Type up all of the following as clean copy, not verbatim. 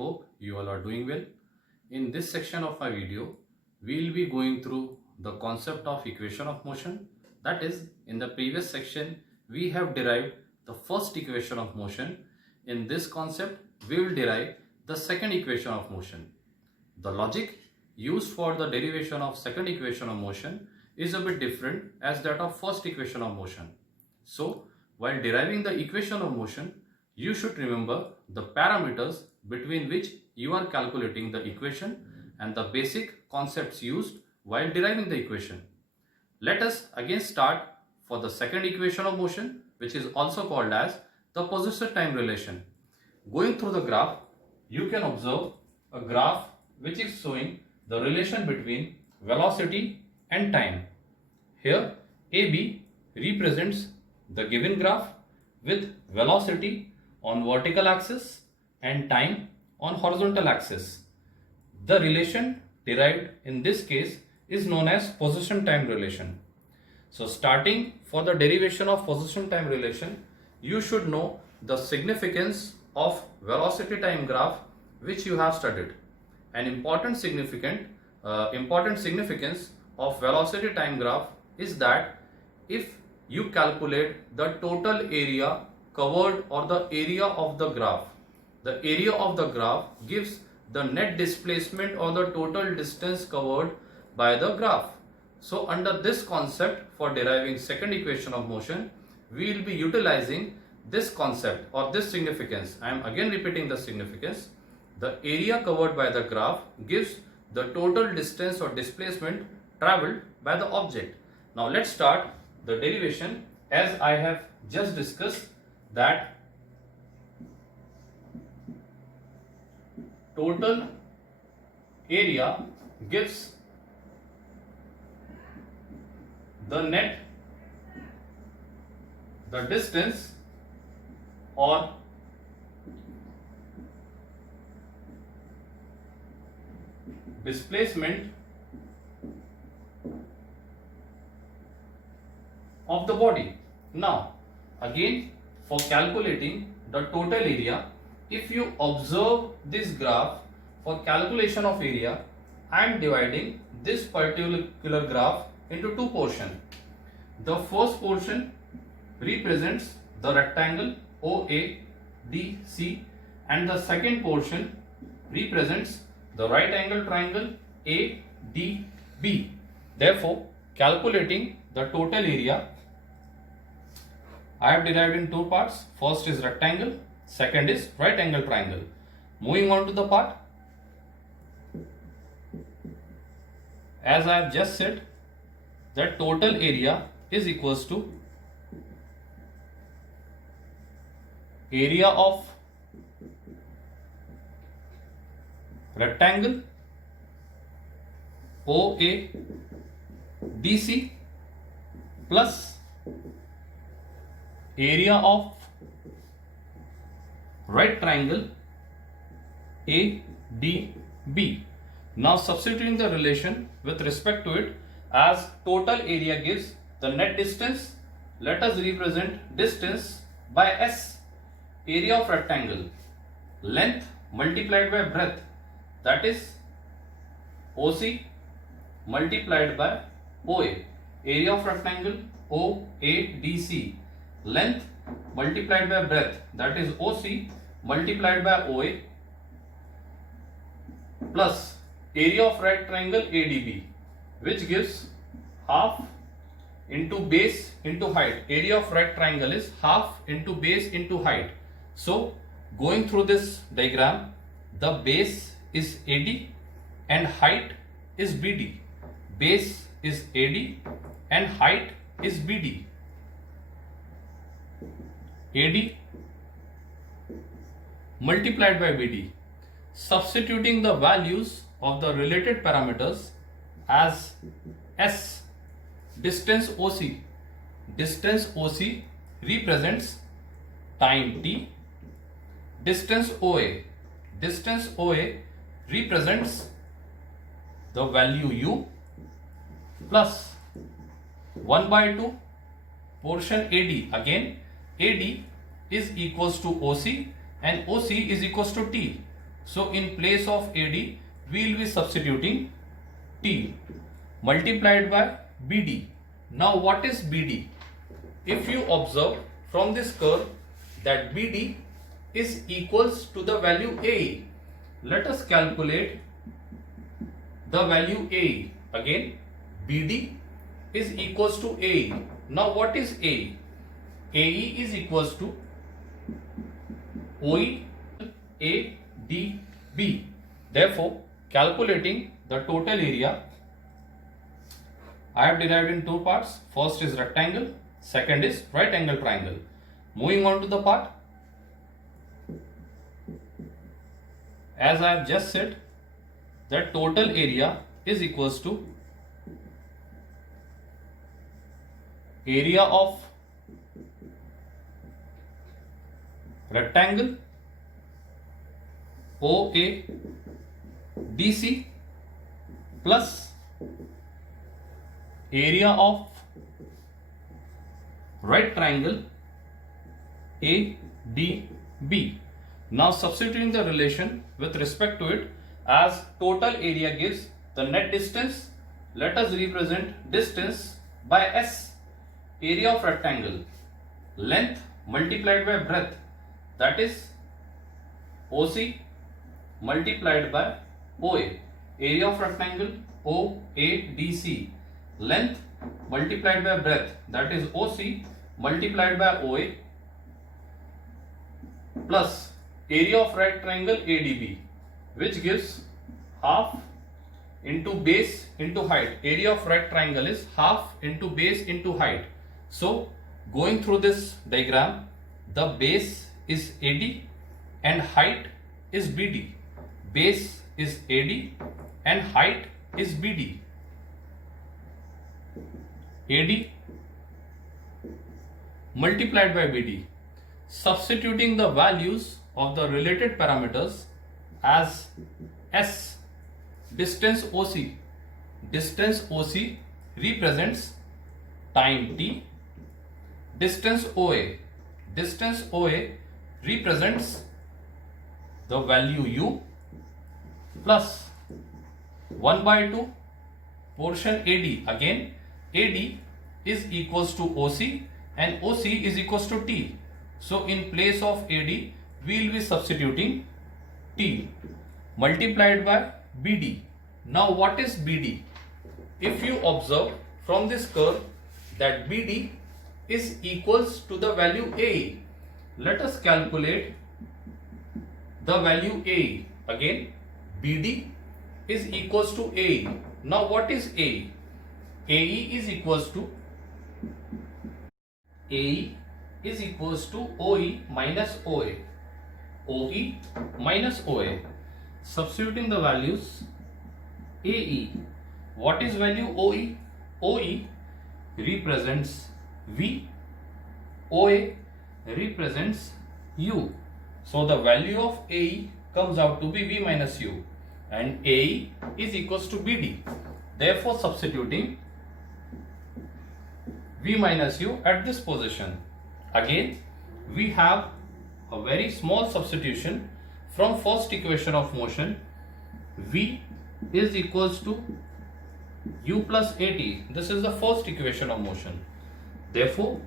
hope you all are doing well. In this section of my video, we will be going through the concept of equation of motion. That is, in the previous section, we have derived the first equation of motion. In this concept, we will derive the second equation of motion. The logic used for the derivation of second equation of motion is a bit different as that of first equation of motion. So, while deriving the equation of motion, you should remember the parameters between which you are calculating the equation and the basic concepts used while deriving the equation. Let us again start for the second equation of motion, which is also called as the position-time relation. Going through the graph, you can observe a graph which is showing the relation between velocity and time. Here, AB represents the given graph with velocity on vertical axis and time on horizontal axis. The relation derived in this case is known as position-time relation. So starting for the derivation of position-time relation, you should know the significance of velocity-time graph which you have studied. An important significance of velocity-time graph is that if you calculate the total area covered or the area of the graph gives the net displacement or the total distance covered by the graph. So under this concept for deriving second equation of motion, we will be utilizing this concept or this significance. I am again repeating the significance. The area covered by the graph gives the total distance or displacement traveled by the object. Now let's start the derivation. As I have just discussed that total area gives the net, the distance or displacement of the body. Now again, for calculating the total area, if you observe this graph, for calculation of area, I am dividing this particular graph into two portions. The first portion represents the rectangle OADC and the second portion represents the right angle triangle ADB. Therefore, calculating the total area, I have derived in two parts. First is rectangle, second is right angle triangle. Moving on to the part, as I have just said, that total area is equals to area of rectangle OADC plus area of right triangle ADB. Now substituting the relation with respect to it, as total area gives the net distance, let us represent distance by S. Area of rectangle, length multiplied by breadth, that is OC multiplied by OA. Area of rectangle OADC, length multiplied by breadth, that is OC multiplied by OA, plus area of right triangle ADB, which gives half into base into height. Area of right triangle is half into base into height. So going through this diagram, the base is AD and height is BD. Base is AD and height is BD. AD multiplied by BD. Substituting the values of the related parameters as S, distance OC. Distance OC represents time T. Distance OA. Distance OA represents the value U plus 1 by 2 portion AD. Again, AD is equals to OC and OC is equals to T. So in place of AD, we will be substituting T multiplied by BD. Now what is BD? If you observe from this curve that BD is equals to the value A. Let us calculate the value A. Again, BD is equals to A. Now what is A? AE is equals to OE ADB. Therefore, calculating the total area, I have derived in two parts. First is rectangle, second is right angle triangle. Moving on to the part, as I have just said, the total area is equals to area of rectangle OADC plus area of right triangle ADB. Now substituting the relation with respect to it, as total area gives the net distance, let us represent distance by S. Area of rectangle, length multiplied by breadth, that is OC multiplied by OA. Area of rectangle OADC, length multiplied by breadth, that is OC multiplied by OA, plus area of right triangle ADB, which gives half into base into height. Area of right triangle is half into base into height. So going through this diagram, the base is AD and height is BD. Base is AD and height is BD. AD multiplied by BD. Substituting the values of the related parameters as S, distance OC. Distance OC represents time T. Distance OA. Distance OA represents the value U plus 1 by 2 portion AD. Again, AD is equals to OC and OC is equals to T. So in place of AD, we will be substituting T multiplied by BD. Now what is BD? If you observe from this curve that BD is equals to the value A, let us calculate the value A. Again, BD is equals to A. Now what is A? AE is equals to OE minus OA. OE minus OA. Substituting the values, AE. What is value OE? OE represents V. OA represents U. So the value of AE comes out to be V minus U, and AE is equals to BD. Therefore, substituting V minus U at this position. Again, we have a very small substitution from first equation of motion. V is equals to U plus AT. This is the first equation of motion. Therefore,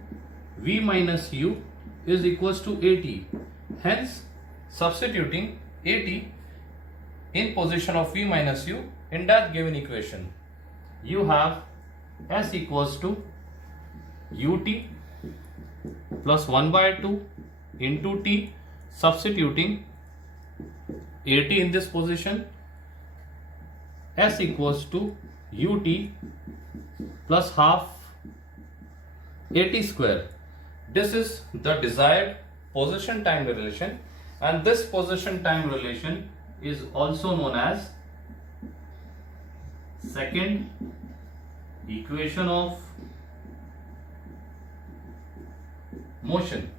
V minus U is equals to AT. Hence, substituting AT in position of V minus U in that given equation, you have S equals to UT plus 1 by 2 into T. Substituting AT in this position, S equals to UT plus half AT square. This is the desired position time relation, and this position time relation is also known as second equation of motion.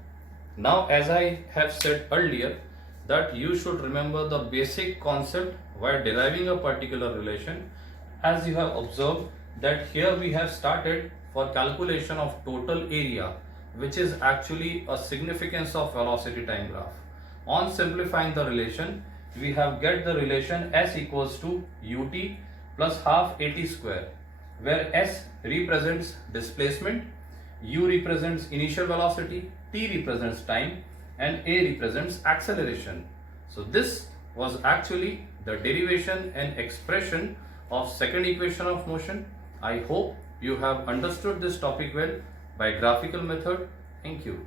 Now, as I have said earlier, that you should remember the basic concept while deriving a particular relation. As you have observed that here we have started for calculation of total area, which is actually a significance of velocity time graph. On simplifying the relation, we have get the relation S equals to ut plus half at square, where S represents displacement, u represents initial velocity, t represents time, and a represents acceleration. So this was actually the derivation and expression of second equation of motion. I hope you have understood this topic well by graphical method. Thank you.